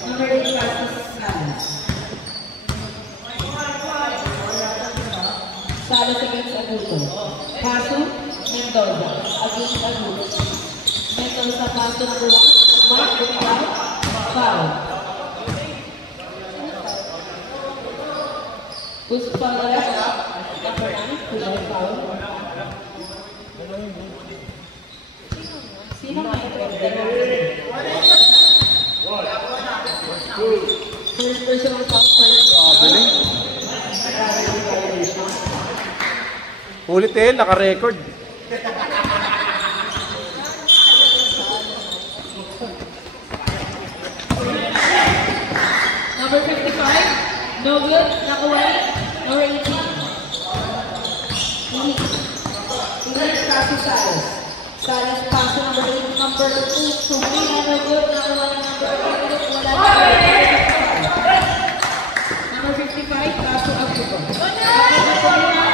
Number 8 passes Salas. Salas against Aguto. Paso, Mendoza. Against Aguto. Mendoza paso number 1. Mark, bumitaw. Foul. Puspa left. Number 9. Kulay foul. Sino may first personal foul first. Ulit eh, naka-record. Number 55, no good, nakaway. Number 18. Next pass to Salas. Salas pass to number 8, number 2, to Mina, no good, nakaway. Number 55, pass to Aguto. Number 21.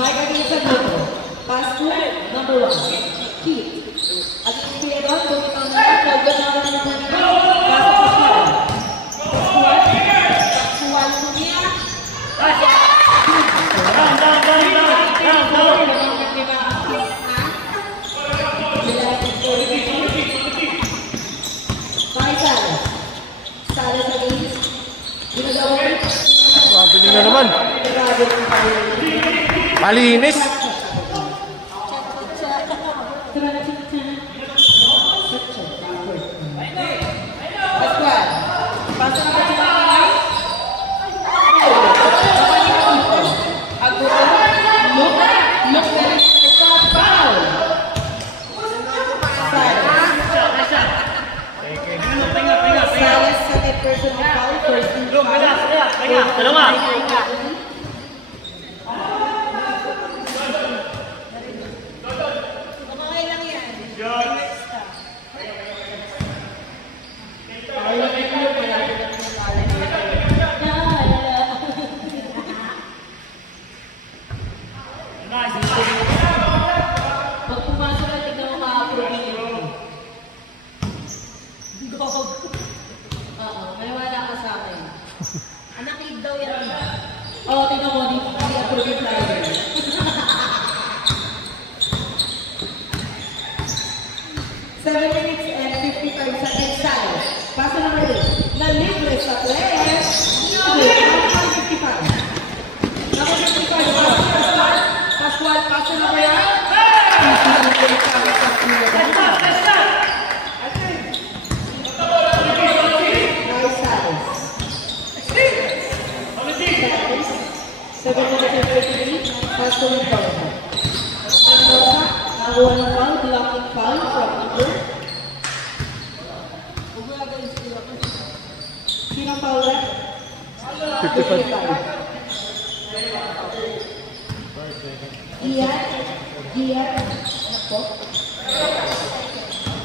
37-34. Pass to number 1. Keith. At the speed of the Pabili na naman. Malinis. Oh, tingnan mo, di approve tayo. 7 minutes and 55 seconds tayo. Paso number 8. Na-libre sa players. Number 55. Number 55, Pascual, paso number 8. Pass to Mendoza. Mendoza, nakuha ng foul, blocking foul from Igor. Sino foul left? 55. Gian, ako.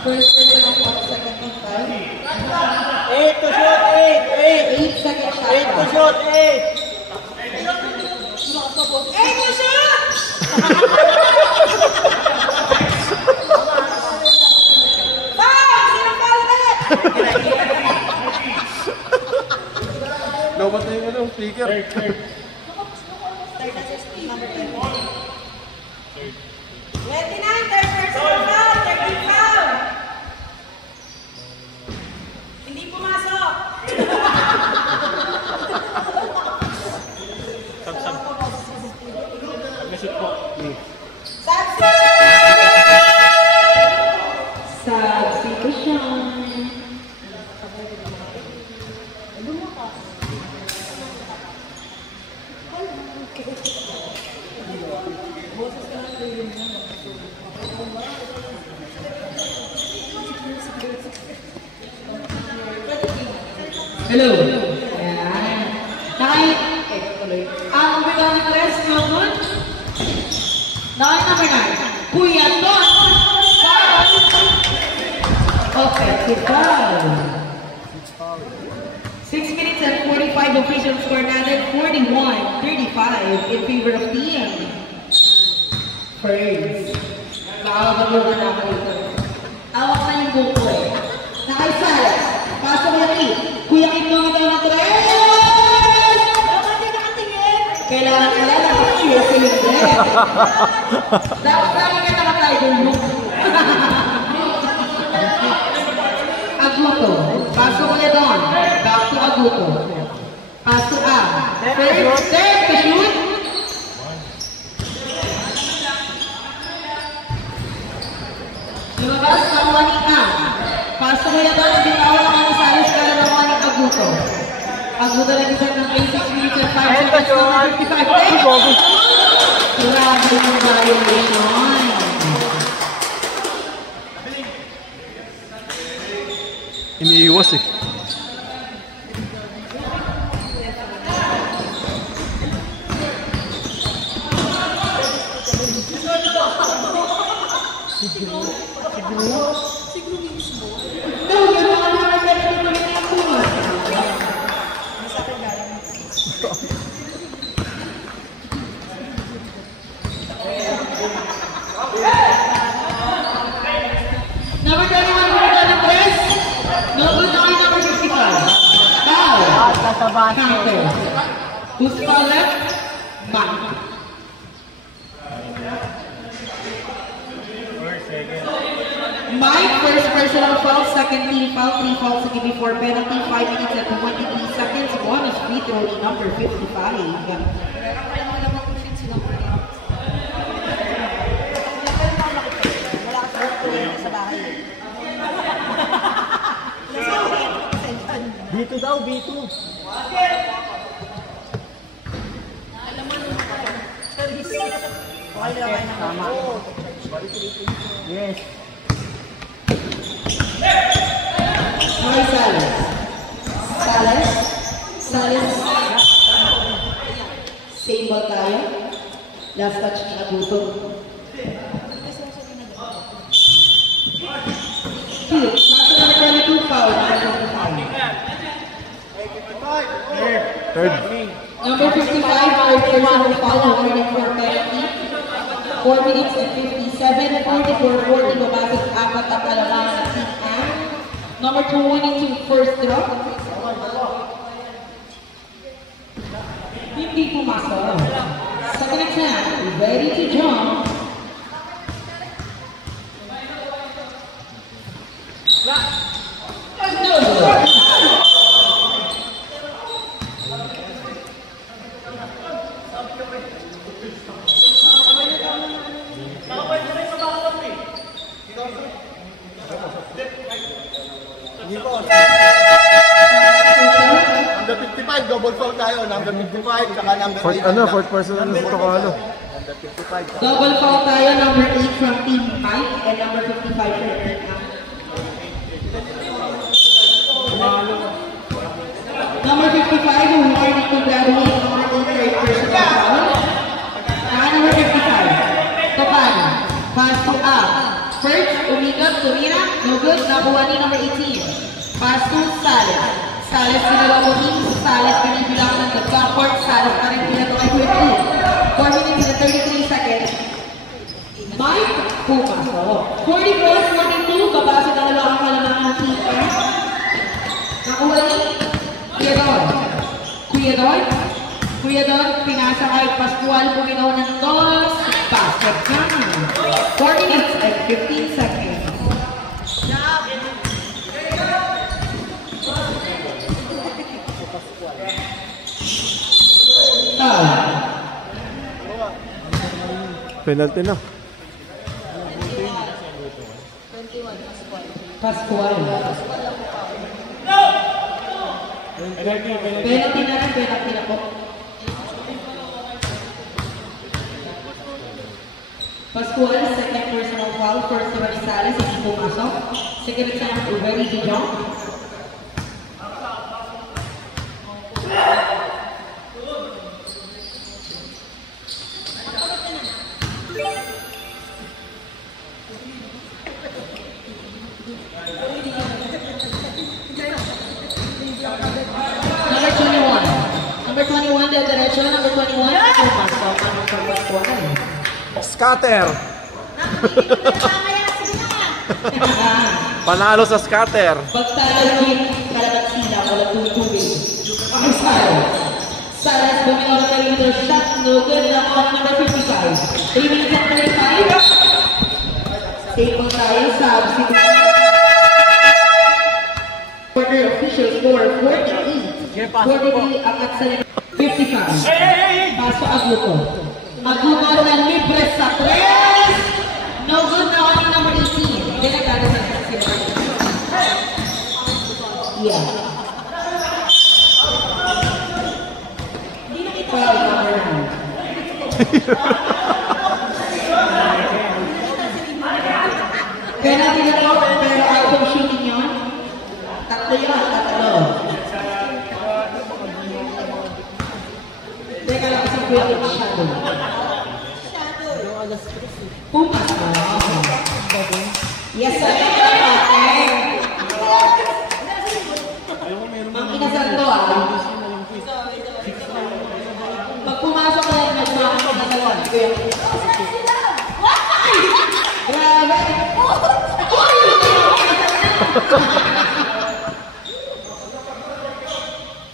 First person of foul, second of foul. 8 to shoot, 8 seconds. 8 to shoot, 8. Lobat na yung ano, speaker. Third. Hindi pumasok. Substitution. Hello. Ayan. Tuloy. Ang Bidang Press, no good. Number 9. Kuya Don. Foul. Offensive foul. 6 minutes and 45 official score natin. 41-35 in favor of team. First. Nakakagawa na ako ito. Awak na yung buko eh. Nakaisalas. Pasok na rin. Kuya Kim naman daw na 3. Kailangan alala kasi yung silindre. Dapat lagi ka nakatayo dun. Aguto. Pasok ulit doon. Back to Aguto. Pass to A. First step to shoot. Lumabas ang maning A. Pasok ulit doon. Binawa ng mga salis ka ng maning Aguto. Aguto lang isa ng 26 minutes and 5 seconds. 55. Grabe yung violation. Iniiwas eh. Number 21, no good on number 55. Foul. Counter. Who's foul left? Mike. Mike, first personal foul, second team foul, 3 fouls to give before penalty, 5 minutes and 23 seconds, bonus free throw in number 55. B2 daw, B2. Tama. Yes. Salas. Same ball tayo. Last touch ni Aguto. Master number 22, foul. Third. Number 55, third personal foul, warning for penalty. 4 minutes and 57, 44-40, babasag apat ang kalamangan ng Team M. Number 22, first drop. Hindi pumasok. Second attempt, ready to jump. Number 55, double foul tayo. Number 55, saka number 8. Fourth person na sa Tocalo. Number 55. Double foul tayo, number 8 from Team Mike and number 55 from Team M. Number 55, who warning to graduate, number 8 third personal foul. Number 55, Tocalo. Pass to A. First, umigot, tumira, no good, nakuha ni number 18. Pass to Salas. Salas pinalaw mo din, Salas pinibilang ng backcourt, Salas pa rin pinato kay Kuya 4 minutes and 33 seconds. Mike, pumasok. 44-42, babasa na lang ang kalamangan ng Team M. Nakuha ni Kuya Don, pinasa kay Pascual, puminaw ng toss, basket naman. 4 minutes and 15 seconds. Penalty na. Pascual. Penalty na po. Pascual, second personal foul, first to Rosales, hindi pumasok. Second attempt, ready to jump. diretso. Number 21. Scatter. Panalo sa scatter. Pagtalagin, kalabat sila, wala tubig. Ang Salas bumitaw na rin shot, no good na on number 55. 3 minutes and 35. Stable tayo sa quarter official score 48. 43 ang at sa 55. Paso Agluto. Agluto na libre sa 3. No good na on number 18. Delegado sa yeah. Kaya natin ito, pero out of shooting yun. Tatlo yun, tatlo. Teka lang kasi pwede shadow. Pumas mo. Yes, sir. Ang inasal to pag pumasok ka lang, nagmakas na dalawa. Grabe!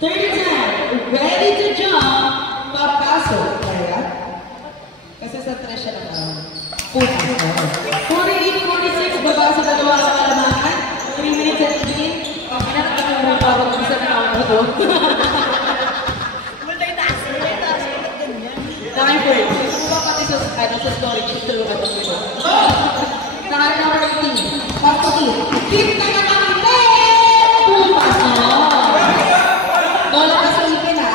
Third time, ready to jump, papasok. Kaya? Kasi sa tres siya naman. 48-46, baba sa dalawa sa kalamahan. 3 minutes and 18. Pagkinarap ka naman parang isa na ako ito. Naka-break. Kung pati sa storage, ito yung ito. Naka-number 18. Pasto 2. Fifth na naman ulit! Pumaso! Nola ka sa ipin ha.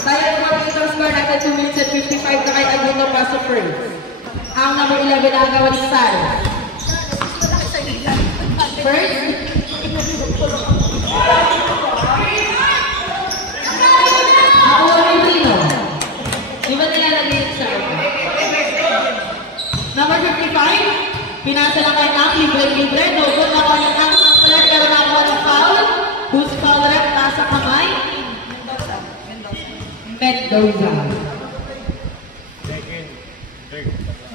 Tayo naman ito score natin 2 minutes and 55 na kahit ang dito paso first. Ang number 11 na agawan ni Sal. First. Ako ang Tino. Di ba nilalagay sa number 55, pinasa lang kay Naki, libre, no good na kanyang ang palat, pero nakakuha ng foul. Who's foul rep, nasa kamay? Mendoza.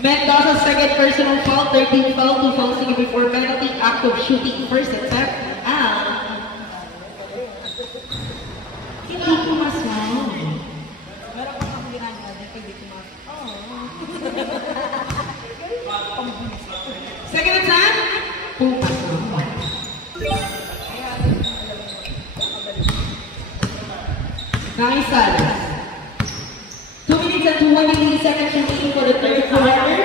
Mendoza, second personal foul, 13 foul, 2 fouls before penalty, active shooting, first attempt. Hindi pumasok. Second attempt, pumasok. Nice Salas. 2 minutes and 23 seconds remaining for the third quarter.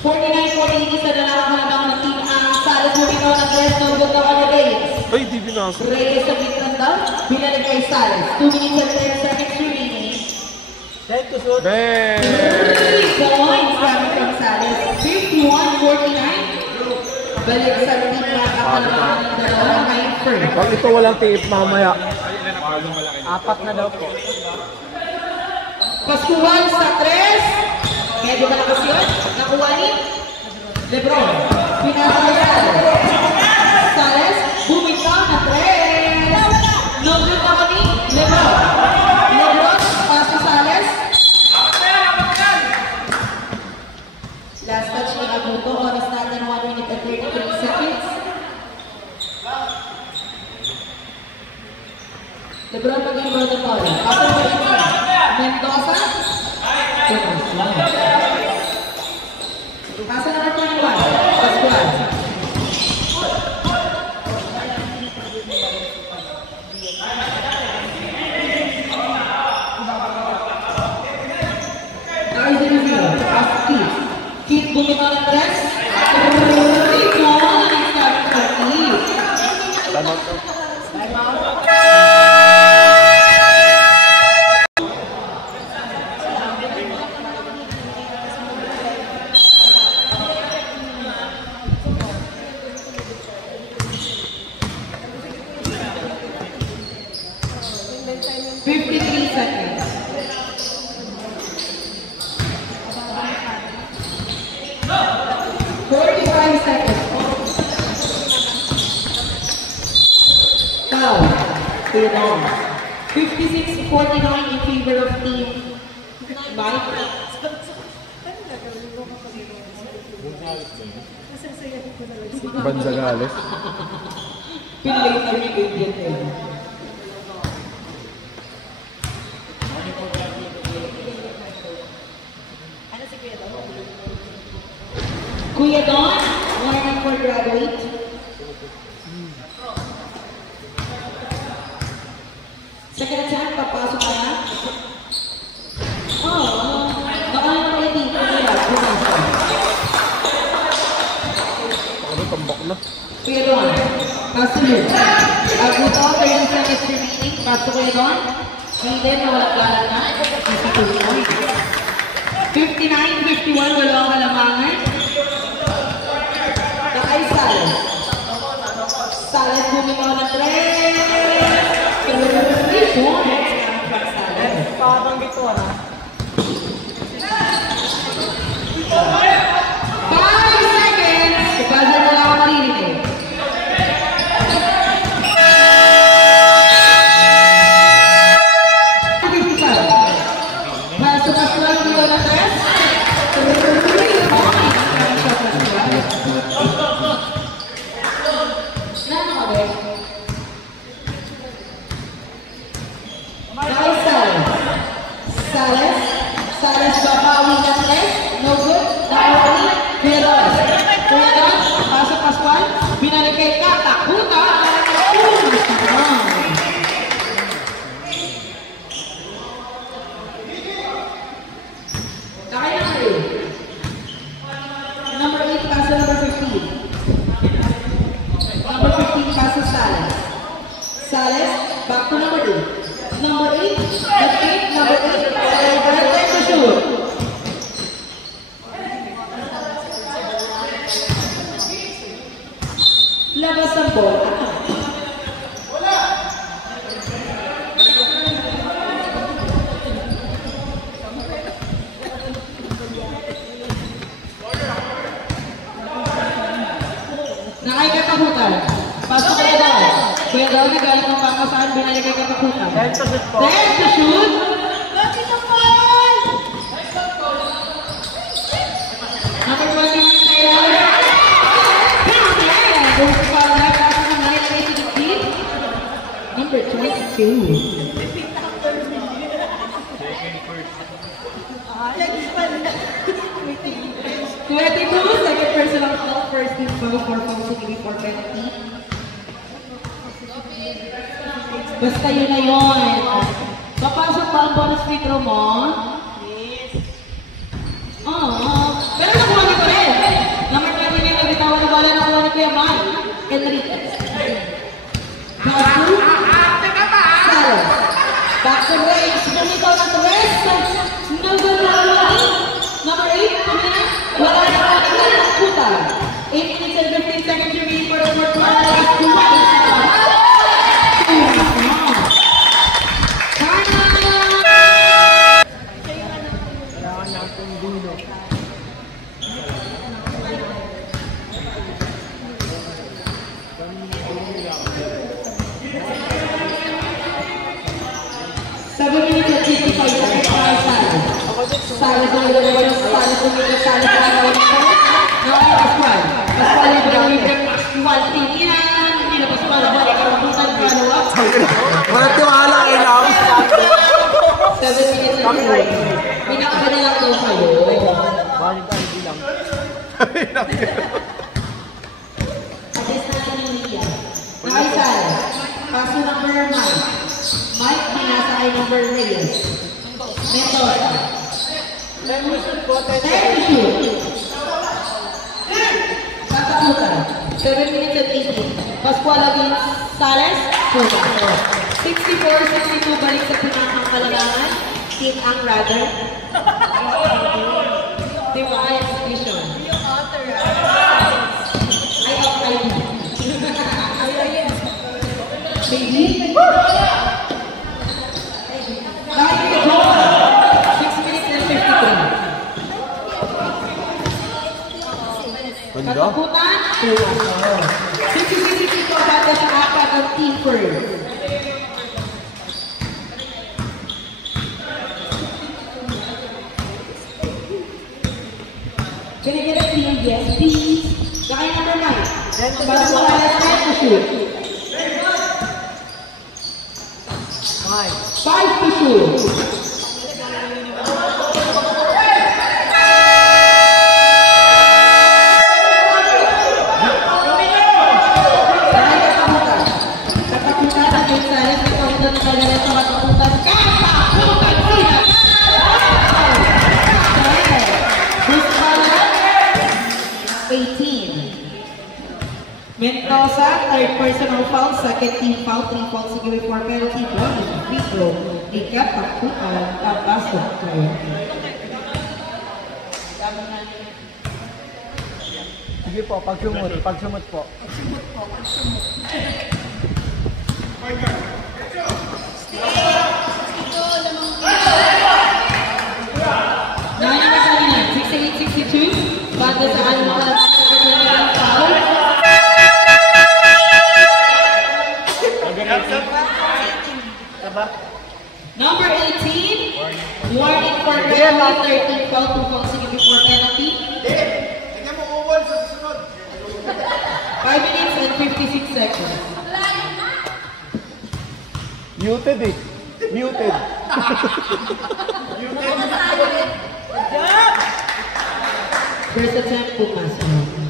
49-48 isa na lang habang ng team ang Salas bumitaw ng rest no good na on the base. Ay, di binasa. Reyes sa bitran daw, binalik kay Salas. 2 minutes and 10 seconds remaining. Bang! 3 points coming from Salas. 51-49. Balik sa team na kapalaman ng dalawang may first. Pag ito walang tape mamaya. Apat na daw po. Pascual sa 3. Medyo malakas yun. Nakuha ni Lebron. Pinasa ni Salas. Salas, bumitaw na 3. No good ako ni Lebron. Lebron, paso Salas. Last touch ni Aguto. Oras natin 1 minute and 33 seconds. Lebron mag-ibang na tayo. Paso na rin. Mendoza. Pasa number 21. Pascual. Now is the review. Pass Keith. Keith bumitaw ng dress. Recon. Start for Keith. Tama ko. Time out. 53 seconds. 50-49 in favor of team Mike. Banzagales. Pinlay na rin yung Indian. Kuya Don, warning for graduate. Second attempt, papasok ka na. Baka naman kayo dito. Ano, tambak na. Kuya Don, pasok mo. Aguto, 30 seconds remaining. Pasok Kuya Don. Hayden, nawala-wala na. 59-51, dalawang kalamangan. Nakay Sales. Sales bumigaw ng 3. Parang dito na. 5 seconds! Buzzer na lang ang marinig. Pasok ang swal bumigaw ng 3. Sales babawi na 3. No good. Nakawali. Kuya Don. Kuya Don. Pasok Pascual. Binalik kay Katakuta. Nakay na kayo. Number 8 pass to number 15. Number 15 pass to Sales. Sales. Back to number 8. Number 8. Number 8. Time to shoot. Labas ang bola. Nakikatakutan. Pasok Kuya Don. Kuya Don, nagalit ng pamasaan, binalik kay Katakutan. Time to shoot po. Time to shoot. Number 21 sa ilalim. Number 22. Second personal foul, first team foul for Fonzie for penalty. Basta yun na yun. Papasok ba ang bonus free throw mo? Pero nakuha na ko rin. Number 29, nabitawan na bala na kuha na Kuya Mike Enriquez. Basu. Sales. Back to range. Bumitaw na to rest. Number 9. Number 8. Tumina. Wala na ko na Kuta. 8 minutes and 15 seconds remaining for the fourth quarter. Last 2 minutes. Sales ang gagawin ng Sales umigas, Sales ang gagawin ng Pascual. Pascual ang gagawin ng Pascual. Tingnan! Hindi na Pascual ang balik ang puntan follow-up. Walang tiwala kayo lang. 7 minutes and 4. Pinakaba na lang daw kayo. Adis na natin yung Liya. Nakay Sales. Paso number 9. Mike, pinasa kay number 9. Mendoza. Time to shoot. Katakutan. 7 minutes and 18. Pascual against Sales. 64-62 balik sa pinakang kalalangan. Team ang rather. Di ba ay exhibition? Ay, baby. Bakit ka doon? 6 minutes and 53. Katakutan. 60-62 bata sa apat ang team first. Can I get a team? Yes, please. Guy number 9. Pasok sa alas 5 to shoot. 5 to shoot. Mendoza, third personal foul, second team foul, 3 fouls to give it 4 penalty, 1 is a free throw. Ikatakbutan ang basketball. Sige po, pagsumot po. Number 68-62, banda sa kanyang kalabas ng foul. Number 18, warning for penalty, 13 foul, 2 fouls to give it 4 penalty. 5 minutes and 56 seconds. Muted eh. Muted. First attempt, pumasok.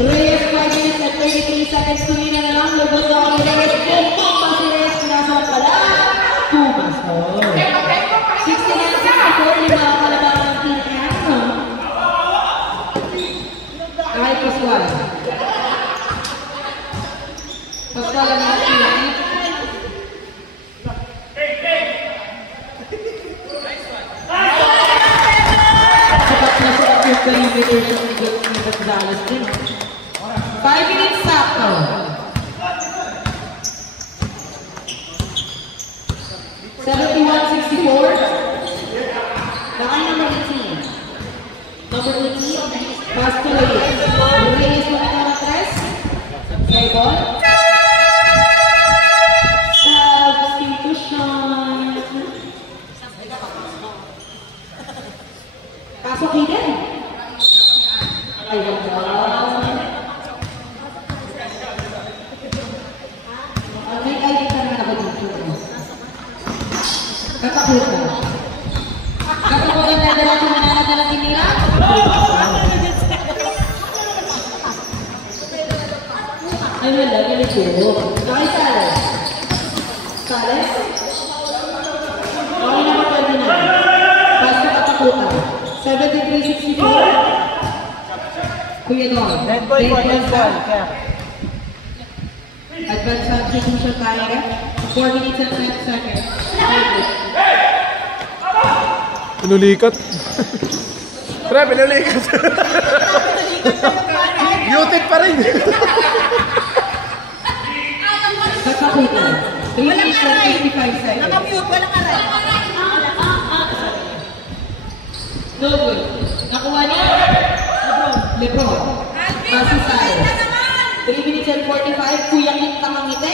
Reyes, 5 minutes and 33 seconds. Tumina na lang. Lugod na ako ni Reyes. Pumpang pa si Reyes. Pinasok pala. Pumasok. 69-64. Lima ang kalabakan ng Team Cano. Kahit Pascual. Pascual ang mga Team. Sapat na sa perimeter siya ni Gonzales din. 5 minutes sakto. (71-64). Nakay number 18. Number 18, pass to Reyes. Reyes mo na 3. Play ball. Substitution. Pasok hidden. Ayun ba? May ID ka naman ako dito. Katakutan. Katakutan na dala sa mananata ng tinira. Ay wala, ganito. Okay, Sales. Sales? Okay naman pwede na. Basta katakutan. 73-64. Kuya Don. Dead ball. Advance substitution tayo. 4 minutes and 10 seconds. Pinulikat. Pre, pinulikat. Muted pa rin. Katakutan. 3 minutes and 55 seconds. Nakamute, walang aray. No good. Nakuha niya? Lebron. Kasi Sales. 3 minutes and 45. Kuya Kim Tamangite.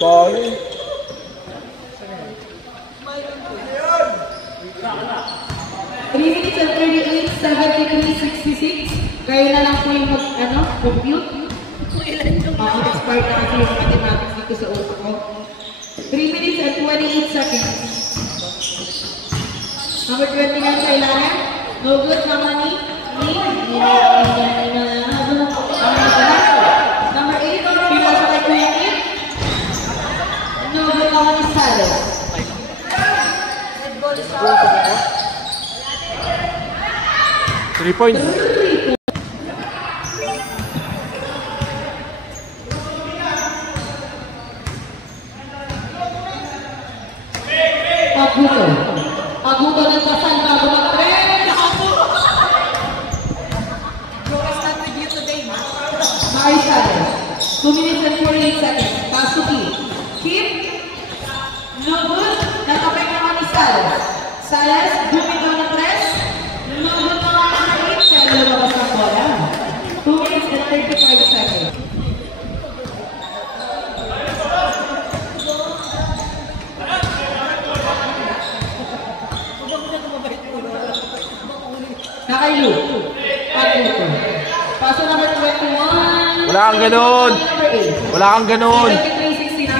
Sorry. 3 minutes and 38, 73-66. Kayo na lang po yung compute. Expired na kasi yung mathematics dito sa utak ko. 3 minutes and 28 seconds. Number 29 sa ilalim. No good naman ni Number 8, pinasa kay Kuya Kim. No good naman ni Sales. 3 points. Aguto ng kasal bago mag-trend. Kai Sales. 2 minutes and 48 seconds. Pass to Keep. Keep. No good. Natapay naman ni Sales. Sales, bumitaw ng press. No good naman ang 8. Kaya lumabas ang bola. 2 minutes and 35 seconds. Nakailu. Pagluto. Paso number 21. Wala kang ganun. Wala kang ganun. 73-69.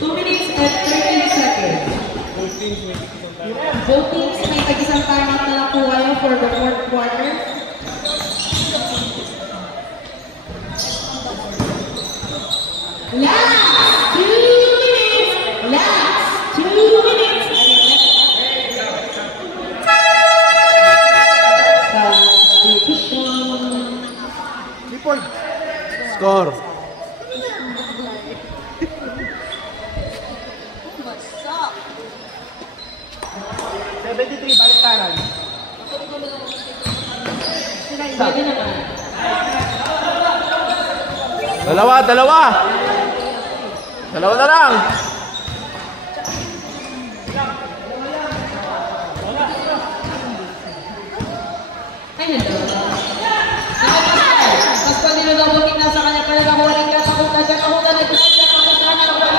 2 minutes and 13 seconds. Both teams may tag-isang timeout na lang po kayo for the fourth quarter. Last 2 minutes. Last 2 minutes. Score. Dalawa na lang. Ay, hello. Mas pa nilolobogin na sa kanya pala nakuha ka kakutan siya kakutan na gusto siya kakutan na kakutan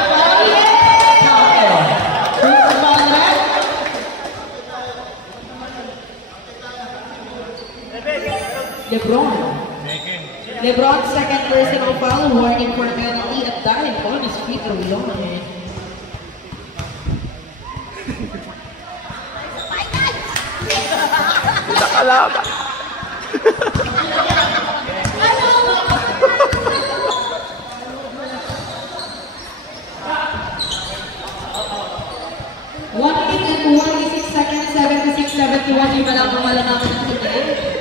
LeBron, second personal foul, warning for penalty at dahil on his free throw line. Nakalaban. One minute and 26 seconds, 76-71, yung malamang malalaman ng today.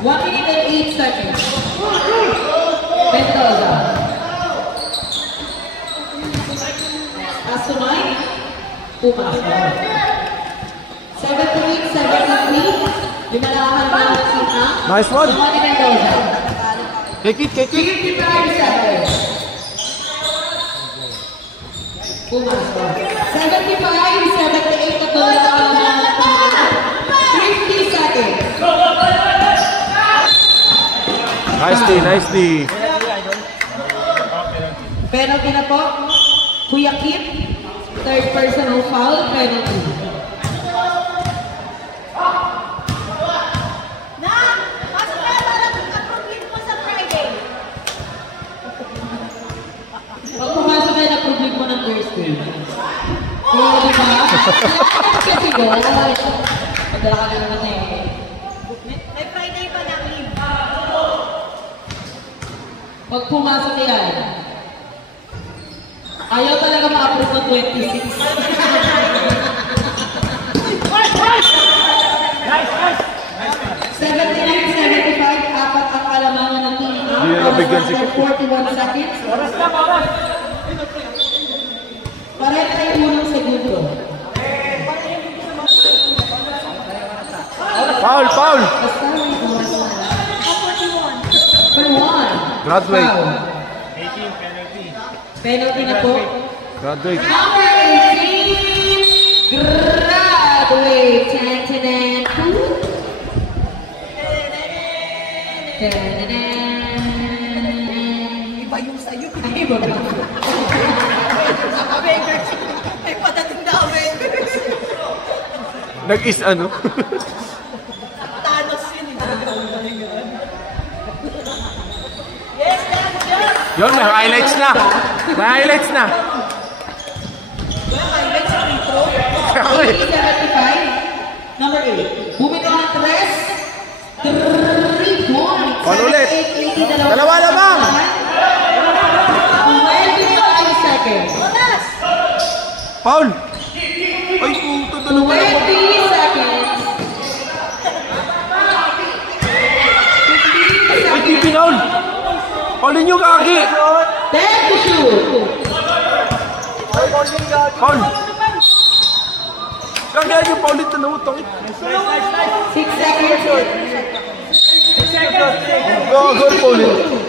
One minute and 8 seconds. Mendoza. Asumay. Pumasok. 78-73. Lumalakan pa ang sina. Nice one. Asumay ni Mendoza. Kick it. 55 seconds. Pumasok. 75-78 na tulad ang 50 seconds. Nice D. Penalty na po. Kuya Kip. Third personal foul. Penalty. Pag pumasok kayo, na-problem mo ng Thursday. Oo, di ba? Kasi go. Madala ka na naman eh. May Friday pa ng leave. Pag pumasok yan, ayaw talaga ma-approve ng 26. 79-75, apat ang kalamangan ng team. Hindi na nabigyan si Kip. 41 seconds. Pareho tayo unang segundo. Foul. Basta may oras na. For one. Graduate. Foul. Penalty na po. Graduate. Number 18. Graduate. Tan-tanan. Iba yung sa'yo. Ay, iba ba? Avengers. Ay, padating na Avengers. Nag-is ano? Thanos yun. Yes, that's it. Yun, may highlights na. May highlights na. Highlights sa intro. 75. Number 8. Bumitaw ng 3 points. Paano ulit? 78-80, Dalawa lamang. 25 seconds. Onas! Foul. Ay, puto, dalawa 20 seconds. Ay, di pinaul. Paulin yung kaki! 10 to shoot. Paul! Kagaya yung Paulin na nautang. 6 seconds. Go, Paulin.